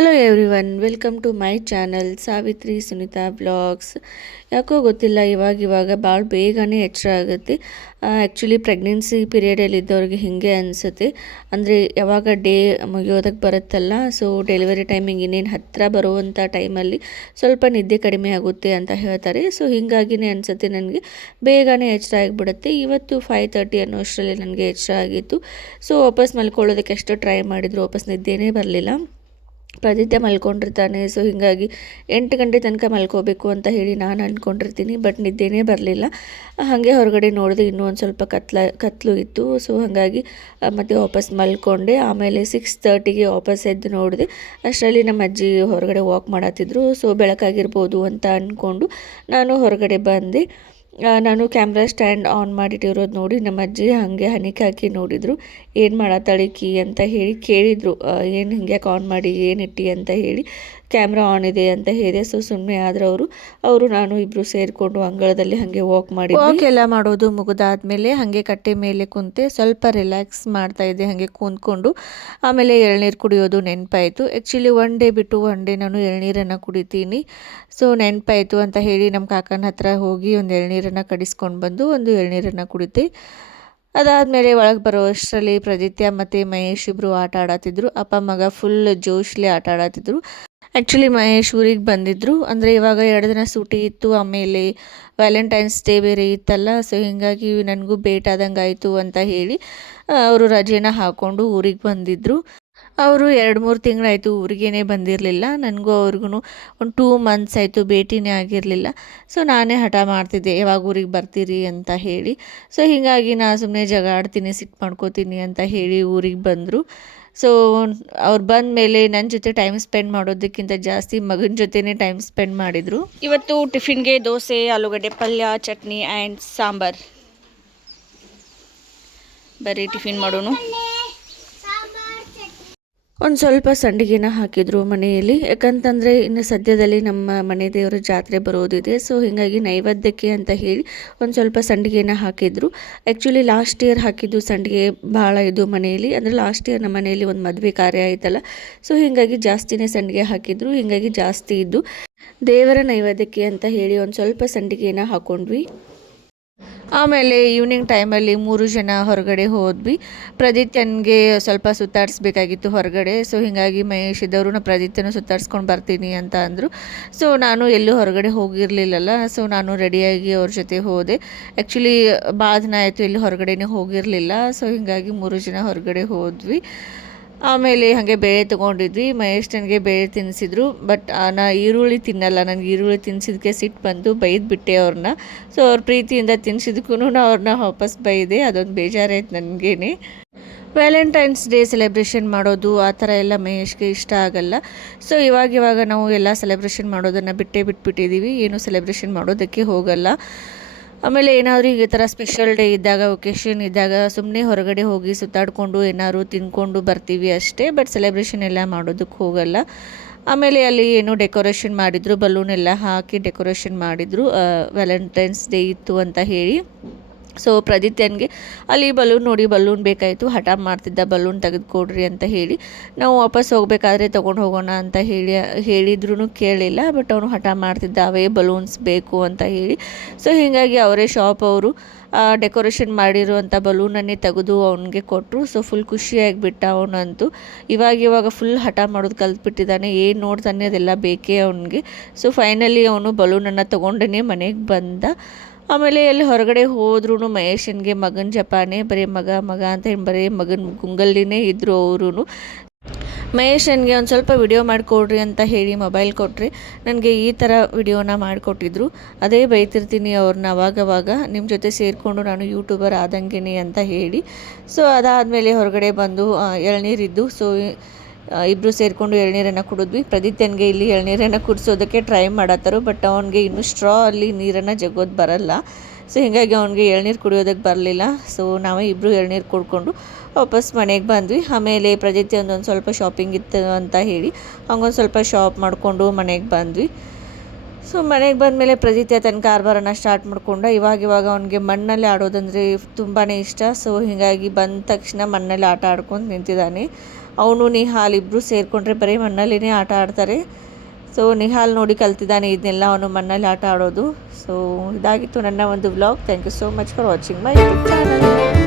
Hello everyone, welcome to my channel Savitri Sunita blogs. ಯಾಕೋ ಗೊತ್ತಿಲ್ಲ, ಇವಾಗ ಭಾಳ ಬೇಗನೆ ಎಚ್ಚರ ಆಗುತ್ತೆ. ಆ್ಯಕ್ಚುಲಿ ಪ್ರೆಗ್ನೆನ್ಸಿ ಪೀರಿಯಡಲ್ಲಿದ್ದವ್ರಿಗೆ ಹೀಗೆ ಅನಿಸುತ್ತೆ. ಅಂದರೆ ಯಾವಾಗ ಡೇ ಮುಗಿಯೋದಕ್ಕೆ ಬರುತ್ತಲ್ಲ, ಸೊ ಡೆಲಿವರಿ ಟೈಮಿಂಗ್ ಇನ್ನೇನು ಹತ್ತಿರ ಬರುವಂಥ ಟೈಮಲ್ಲಿ ಸ್ವಲ್ಪ ನಿದ್ದೆ ಕಡಿಮೆ ಆಗುತ್ತೆ ಅಂತ ಹೇಳ್ತಾರೆ. ಸೊ ಹೀಗಾಗಿನೇ ಅನಿಸುತ್ತೆ ನನಗೆ ಬೇಗನೆ ಎಚ್ಚರ ಆಗಿಬಿಡುತ್ತೆ. ಇವತ್ತು 5:30 ಅನ್ನೋ ಅಷ್ಟರಲ್ಲಿ ನನಗೆ ಎಚ್ಚರ ಆಗಿತ್ತು. ಸೊ ವಾಪಸ್ ಮಲ್ಕೊಳ್ಳೋದಕ್ಕೆ ಎಷ್ಟು ಟ್ರೈ ಮಾಡಿದ್ರು ವಾಪಸ್ ನಿದ್ದೆನೇ ಬರಲಿಲ್ಲ. ಪ್ರತಿದ್ಯ ಮಲ್ಕೊಂಡಿರ್ತಾನೆ. ಸೊ ಹೀಗಾಗಿ 8 ಗಂಟೆ ತನಕ ಮಲ್ಕೋಬೇಕು ಅಂತ ಹೇಳಿ ನಾನು ಅಂದ್ಕೊಂಡಿರ್ತೀನಿ, ಬಟ್ ನಿದ್ದೆನೇ ಬರಲಿಲ್ಲ. ಹಾಗೆ ಹೊರಗಡೆ ನೋಡಿದೆ, ಇನ್ನೂ ಒಂದು ಸ್ವಲ್ಪ ಕತ್ಲು ಇತ್ತು. ಸೊ ಹಾಗಾಗಿ ಮತ್ತೆ ವಾಪಸ್ ಮಲ್ಕೊಂಡೆ. ಆಮೇಲೆ 6:30ಗೆ ವಾಪಸ್ ಎದ್ದು ನೋಡಿದೆ. ಅಷ್ಟರಲ್ಲಿ ನಮ್ಮ ಅಜ್ಜಿ ಹೊರಗಡೆ ವಾಕ್ ಮಾಡತ್ತಿದ್ರು. ಸೊ ಬೆಳಕಾಗಿರ್ಬೋದು ಅಂತ ಅಂದ್ಕೊಂಡು ನಾನು ಹೊರಗಡೆ ಬಂದೆ. ನಾನು ಕ್ಯಾಮ್ರಾ ಸ್ಟ್ಯಾಂಡ್ ಆನ್ ಮಾಡಿಟ್ಟಿರೋದು ನೋಡಿ ನಮ್ಮ ಅಜ್ಜಿ ಹಾಗೆ ಹನಿಕೆ ಹಾಕಿ ನೋಡಿದರು. ಏನು ಮಾಡತ್ತಳಿಕಿ ಅಂತ ಹೇಳಿ ಕೇಳಿದರು, ಏನು ಹಿಂಗೆ ಆನ್ ಮಾಡಿ ಏನಿಟ್ಟಿ ಅಂತ ಹೇಳಿ. ಕ್ಯಾಮ್ರಾ ಆನ್ ಇದೆ ಅಂತ ಹೇಳಿದೆ. ಸೊ ಸುಮ್ಮನೆ ಆದ್ರೆ ಅವರು ನಾನು ಇಬ್ಬರು ಸೇರಿಕೊಂಡು ಅಂಗಳದಲ್ಲಿ ಹಾಗೆ ವಾಕ್ ಎಲ್ಲ ಮಾಡೋದು ಮುಗಿದಾದ್ಮೇಲೆ ಹಾಗೆ ಕಟ್ಟೆ ಮೇಲೆ ಕುಂತೆ ಸ್ವಲ್ಪ ರಿಲ್ಯಾಕ್ಸ್ ಮಾಡ್ತಾ ಇದ್ದೆ ಹಾಗೆ ಕೂತ್ಕೊಂಡು. ಆಮೇಲೆ ಎಳ್ನೀರು ಕುಡಿಯೋದು ನೆನಪಾಯಿತು. ಆ್ಯಕ್ಚುಲಿ ಒನ್ ಡೇ ಬಿಟ್ಟು ಒನ್ ಡೇ ನಾನು ಎಳ್ನೀರನ್ನು ಕುಡಿತೀನಿ. ಸೊ ನೆನಪಾಯಿತು ಅಂತ ಹೇಳಿ ನಮ್ಮ ಕಾಕನ ಹತ್ರ ಹೋಗಿ ಒಂದು ಎಳ್ನೀರನ್ನು ಕಡಿಸ್ಕೊಂಡು ಬಂದು ಒಂದು ಎಳ್ನೀರನ್ನು ಕುಡಿತೆ. ಅದಾದಮೇಲೆ ಒಳಗೆ ಬರೋ ಅಷ್ಟರಲ್ಲಿ ಪ್ರದಿತ್ಯ ಮತ್ತು ಮಹೇಶ್ ಇಬ್ಬರು ಆಟ ಆಡತ್ತಿದ್ರು. ಅಪ್ಪ ಮಗ ಫುಲ್ ಜೋಶ್ಲಿ ಆಟ ಆಡತ್ತಿದ್ರು. ಆ್ಯಕ್ಚುಲಿ ಮಹೇಶ್ ಊರಿಗೆ ಬಂದಿದ್ದರು. ಅಂದರೆ ಇವಾಗ 2 ದಿನ ಸೂಟಿ ಇತ್ತು, ಆಮೇಲೆ ವ್ಯಾಲೆಂಟೈನ್ಸ್ ಡೇ ಬೇರೆ ಇತ್ತಲ್ಲ. ಸೊ ಹೀಗಾಗಿ ನನಗೂ ಭೇಟಾದಂಗೆ ಆಯಿತು ಅಂತ ಹೇಳಿ ಅವರು ರಜೆನ ಹಾಕ್ಕೊಂಡು ಊರಿಗೆ ಬಂದಿದ್ದರು. ಅವರು 2-3 ತಿಂಗಳಾಯಿತು ಊರಿಗೇ ಬಂದಿರಲಿಲ್ಲ. ನನಗೂ ಅವ್ರಿಗೂ ಒಂದು 2 ಮಂತ್ಸ್ ಆಯಿತು ಭೇಟಿನೇ ಆಗಿರಲಿಲ್ಲ. ಸೊ ನಾನೇ ಹಠ ಮಾಡ್ತಿದ್ದೆ, ಯಾವಾಗ ಊರಿಗೆ ಬರ್ತೀರಿ ಅಂತ ಹೇಳಿ. ಸೊ ಹೀಗಾಗಿ ನಾನು ಸುಮ್ಮನೆ ಜಗ ಆಡ್ತೀನಿ, ಸಿಟ್ಟು ಮಾಡ್ಕೋತೀನಿ ಅಂತ ಹೇಳಿ ಊರಿಗೆ ಬಂದರು. ಸೊ ಅವ್ರು ಬಂದ ಮೇಲೆ ನನ್ನ ಜೊತೆ ಟೈಮ್ ಸ್ಪೆಂಡ್ ಮಾಡೋದಕ್ಕಿಂತ ಜಾಸ್ತಿ ಮಗನ ಜೊತೆನೇ ಟೈಮ್ ಸ್ಪೆಂಡ್ ಮಾಡಿದರು. ಇವತ್ತು ಟಿಫಿನ್ಗೆ ದೋಸೆ, ಆಲೂಗಡ್ಡೆ ಪಲ್ಯ, ಚಟ್ನಿ ಆ್ಯಂಡ್ ಸಾಂಬಾರ್. ಬರೀ ಟಿಫಿನ್ ಮಾಡೋಣ. ಒಂದು ಸ್ವಲ್ಪ ಸಂಡಿಗೆನ ಹಾಕಿದರು ಮನೆಯಲ್ಲಿ. ಯಾಕಂತಂದರೆ ಇನ್ನು ಸದ್ಯದಲ್ಲಿ ನಮ್ಮ ಮನೆ ದೇವರ ಜಾತ್ರೆ ಬರೋದಿದೆ. ಸೊ ಹೀಗಾಗಿ ನೈವೇದ್ಯಕ್ಕೆ ಅಂತ ಹೇಳಿ ಒಂದು ಸ್ವಲ್ಪ ಸಂಡಿಗೆನ ಹಾಕಿದರು. ಆ್ಯಕ್ಚುಲಿ ಲಾಸ್ಟ್ ಇಯರ್ ಹಾಕಿದ್ದು ಸಂಡಿಗೆ ಭಾಳ ಇದು ಮನೆಯಲ್ಲಿ. ಅಂದರೆ ಲಾಸ್ಟ್ ಇಯರ್ ನಮ್ಮ ಮನೆಯಲ್ಲಿ ಒಂದು ಮದುವೆ ಕಾರ್ಯ ಆಯ್ತಲ್ಲ. ಸೊ ಹೀಗಾಗಿ ಜಾಸ್ತಿನೇ ಸಂಡಿಗೆ ಹಾಕಿದರು. ಹೀಗಾಗಿ ಜಾಸ್ತಿ ಇದ್ದು ದೇವರ ನೈವೇದ್ಯಕ್ಕೆ ಅಂತ ಹೇಳಿ ಒಂದು ಸ್ವಲ್ಪ ಸಂಡಿಗೆನ ಹಾಕ್ಕೊಂಡ್ವಿ. ಆಮೇಲೆ ಈವ್ನಿಂಗ್ ಟೈಮಲ್ಲಿ 3 ಜನ ಹೊರಗಡೆ ಹೋದ್ವಿ. ಪ್ರದಿತ್ಯನಿಗೆ ಸ್ವಲ್ಪ ಸುತ್ತಾಡಿಸ್ಬೇಕಾಗಿತ್ತು ಹೊರಗಡೆ. ಸೊ ಹೀಗಾಗಿ ಮಹೇಶ್ ಇದ್ದವರು ನಾನು ಪ್ರದಿತ್ಯನೂ ಸುತ್ತಾಡ್ಸ್ಕೊಂಡು ಬರ್ತೀನಿ ಅಂತ ಅಂದರು. ಸೊ ನಾನು ಎಲ್ಲೂ ಹೊರಗಡೆ ಹೋಗಿರಲಿಲ್ಲಲ್ಲ. ಸೊ ನಾನು ರೆಡಿಯಾಗಿ ಅವ್ರ ಜೊತೆ ಹೋದೆ. ಆ್ಯಕ್ಚುಲಿ ಭಾಳ ದಿನ ಆಯಿತು ಎಲ್ಲಿ ಹೊರಗಡೆನೇ ಹೋಗಿರಲಿಲ್ಲ. ಸೊ ಹೀಗಾಗಿ 3 ಜನ ಹೊರಗಡೆ ಹೋದ್ವಿ. ಆಮೇಲೆ ಹಾಗೆ ಬೇಳೆ ತೊಗೊಂಡಿದ್ವಿ. ಮಹೇಶ್ ನನಗೆ ಬೇಳೆ ತಿನ್ನಿಸಿದ್ರು. ಬಟ್ ನಾ ಈರುಳ್ಳಿ ತಿನ್ನಲ್ಲ. ನನಗೆ ಈರುಳ್ಳಿ ತಿನ್ನಿಸಿದಕ್ಕೆ ಸಿಟ್ಟು ಬಂದು ಬೈದ್ಬಿಟ್ಟೆ ಅವ್ರನ್ನ. ಸೊ ಅವ್ರ ಪ್ರೀತಿಯಿಂದ ತಿನ್ನಿಸಿದಕ್ಕೂ ಅವ್ರನ್ನ ವಾಪಸ್ ಬೈದೆ. ಅದೊಂದು ಬೇಜಾರಾಯ್ತು ನನಗೇನೆ. ವ್ಯಾಲೆಂಟೈನ್ಸ್ ಡೇ ಸೆಲೆಬ್ರೇಷನ್ ಮಾಡೋದು ಆ ಥರ ಎಲ್ಲ ಮಹೇಶ್ಗೆ ಇಷ್ಟ ಆಗಲ್ಲ. ಸೊ ಇವಾಗ ನಾವು ಎಲ್ಲ ಸೆಲೆಬ್ರೇಷನ್ ಮಾಡೋದನ್ನು ಬಿಟ್ಬಿಟ್ಟಿದ್ದೀವಿ. ಏನು ಸೆಲೆಬ್ರೇಷನ್ ಮಾಡೋದಕ್ಕೆ ಹೋಗಲ್ಲ. ಆಮೇಲೆ ಏನಾದರೂ ಈ ಥರ ಸ್ಪೆಷಲ್ ಡೇ ಇದ್ದಾಗ, ಒಕೇಶನ್ ಇದ್ದಾಗ ಸುಮ್ಮನೆ ಹೊರಗಡೆ ಹೋಗಿ ಸುತ್ತಾಡಿಕೊಂಡು ಏನಾದ್ರು ತಿಂದ್ಕೊಂಡು ಬರ್ತೀವಿ ಅಷ್ಟೇ. ಬಟ್ ಸೆಲೆಬ್ರೇಷನ್ ಎಲ್ಲ ಮಾಡೋದಕ್ಕೆ ಹೋಗಲ್ಲ. ಆಮೇಲೆ ಅಲ್ಲಿ ಏನೋ ಡೆಕೋರೇಷನ್ ಮಾಡಿದರು, ಬಲೂನ್ ಎಲ್ಲ ಹಾಕಿ ಡೆಕೋರೇಷನ್ ಮಾಡಿದರು. ವ್ಯಾಲೆಂಟೈನ್ಸ್ ಡೇ ಇತ್ತು ಅಂತ ಹೇಳಿ. ಸೊ ಪ್ರದಿತ್ಯನಿಗೆ ಅಲ್ಲಿ ಬಲೂನ್ ನೋಡಿ ಬಲೂನ್ ಬೇಕಾಯಿತು. ಹಠ ಮಾಡ್ತಿದ್ದ ಬಲೂನ್ ತೆಗೆದುಕೊಡ್ರಿ ಅಂತ ಹೇಳಿ. ನಾವು ವಾಪಸ್ ಹೋಗಬೇಕಾದ್ರೆ ತೊಗೊಂಡು ಹೋಗೋಣ ಅಂತ ಹೇಳಿದ್ರೂ ಕೇಳಿಲ್ಲ. ಬಟ್ ಅವನು ಹಠ ಮಾಡ್ತಿದ್ದ ಅವೇ ಬಲೂನ್ಸ್ ಬೇಕು ಅಂತ ಹೇಳಿ. ಸೊ ಹೀಗಾಗಿ ಅವರೇ ಶಾಪ್ ಅವರು ಡೆಕೋರೇಷನ್ ಮಾಡಿರುವಂಥ ಬಲೂನನ್ನೇ ತೆಗೆದು ಅವನಿಗೆ ಕೊಟ್ಟರು. ಸೊ ಫುಲ್ ಖುಷಿಯಾಗಿಬಿಟ್ಟ ಅವನಂತೂ. ಇವಾಗ ಫುಲ್ ಹಠ ಮಾಡೋದು ಕಲ್ತ್ಬಿಟ್ಟಿದ್ದಾನೆ. ಏನು ನೋಡ್ತಾನೆ ಅದೆಲ್ಲ ಬೇಕೇ ಅವನಿಗೆ. ಸೊ ಫೈನಲಿ ಅವನು ಬಲೂನನ್ನು ತೊಗೊಂಡೇ ಮನೆಗೆ ಬಂದ. ಆಮೇಲೆ ಅಲ್ಲಿ ಹೊರಗಡೆ ಹೋದ್ರೂ ಮಹೇಶನ್ಗೆ ಮಗನ ಜಪಾನೆ, ಬರೀ ಮಗ ಅಂತ ಹೇಳಿ ಬರೀ ಮಗನ ಗುಂಗಲ್ಲಿನೇ ಇದ್ದರು ಅವರು. ಮಹೇಶನ್ಗೆ ಒಂದು ಸ್ವಲ್ಪ ವಿಡಿಯೋ ಮಾಡಿಕೊಡ್ರಿ ಅಂತ ಹೇಳಿ ಮೊಬೈಲ್ ಕೊಟ್ಟರೆ ನನಗೆ ಈ ಥರ ವಿಡಿಯೋನ ಮಾಡಿಕೊಟ್ಟಿದ್ರು. ಅದೇ ಬೈತಿರ್ತೀನಿ ಅವ್ರನ್ನ ಅವಾಗವಾಗ, ನಿಮ್ಮ ಜೊತೆ ಸೇರಿಕೊಂಡು ನಾನು ಯೂಟ್ಯೂಬರ್ ಆದಂಗೆ ಅಂತ ಹೇಳಿ. ಸೊ ಅದಾದಮೇಲೆ ಹೊರಗಡೆ ಬಂದು ಎಳ್ನೀರಿದ್ದು. ಸೊ ಇಬ್ಬರು ಸೇರಿಕೊಂಡು ಎಳ್ನೀರನ್ನು ಕುಡಿದ್ವಿ. ಪ್ರದಿತ್ಯನಿಗೆ ಇಲ್ಲಿ ಎಳ್ನೀರನ್ನು ಕುಡಿಸೋದಕ್ಕೆ ಟ್ರೈ ಮಾಡತ್ತಾರು. ಬಟ್ ಅವನಿಗೆ ಇನ್ನೂ ಸ್ಟ್ರಾ ಅಲ್ಲಿ ನೀರನ್ನು ಜಗೋದು ಬರಲ್ಲ. ಸೊ ಹೀಗಾಗಿ ಅವನಿಗೆ ಎಳ್ನೀರು ಕುಡಿಯೋದಕ್ಕೆ ಬರಲಿಲ್ಲ. ಸೊ ನಾವೇ ಇಬ್ಬರು ಎಳ್ನೀರು ಕುಡ್ಕೊಂಡು ವಾಪಸ್ ಮನೆಗೆ ಬಂದ್ವಿ. ಆಮೇಲೆ ಪ್ರದಿತ್ಯ ಒಂದೊಂದು ಸ್ವಲ್ಪ ಶಾಪಿಂಗ್ ಇತ್ತು ಅಂತ ಹೇಳಿ ಹಂಗೊಂದು ಸ್ವಲ್ಪ ಶಾಪ್ ಮಾಡಿಕೊಂಡು ಮನೆಗೆ ಬಂದ್ವಿ. ಸೊ ಮನೆಗೆ ಬಂದಮೇಲೆ ಪ್ರಜಿತ್ ತನ್ನ ಕಾರ್ಬಾರನ್ನು ಸ್ಟಾರ್ಟ್ ಮಾಡ್ಕೊಂಡ. ಇವಾಗ ಅವನಿಗೆ ಮಣ್ಣಲ್ಲಿ ಆಡೋದಂದರೆ ತುಂಬಾ ಇಷ್ಟ. ಸೊ ಹೀಗಾಗಿ ಬಂದ ತಕ್ಷಣ ಮಣ್ಣಲ್ಲಿ ಆಟ ಆಡ್ಕೊಂಡು ನಿಂತಿದ್ದಾನೆ. ಅವನು ನಿಹಾಲ್ ಇಬ್ಬರು ಸೇರಿಕೊಂಡ್ರೆ ಬರೀ ಮಣ್ಣಲ್ಲಿನೇ ಆಟ ಆಡ್ತಾರೆ. ಸೊ ನಿಹಾಲ್ ನೋಡಿ ಕಲ್ತಿದ್ದಾನೆ ಇದನ್ನೆಲ್ಲ, ಅವನು ಮಣ್ಣಲ್ಲಿ ಆಟ ಆಡೋದು. ಸೊ ಇದಾಗಿತ್ತು ನನ್ನ ಒಂದು vlog. Thank you so much for watching my YouTube channel.